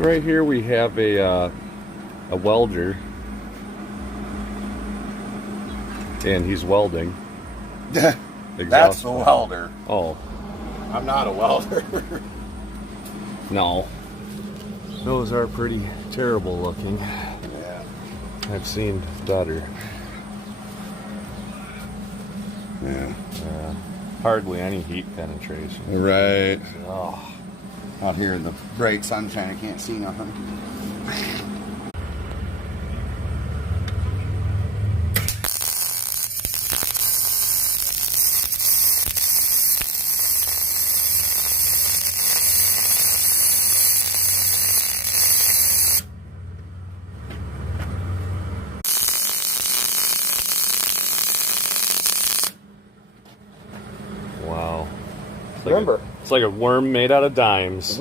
Right here we have a welder, and he's welding. That's the welder. Oh, I'm not a welder. no. Those are pretty terrible looking. Yeah. I've seen better. Yeah. Hardly any heat penetration. Right. Oh. Out here in the bright sunshine, I can't see nothing. Wow. Remember. It's like a worm made out of dimes.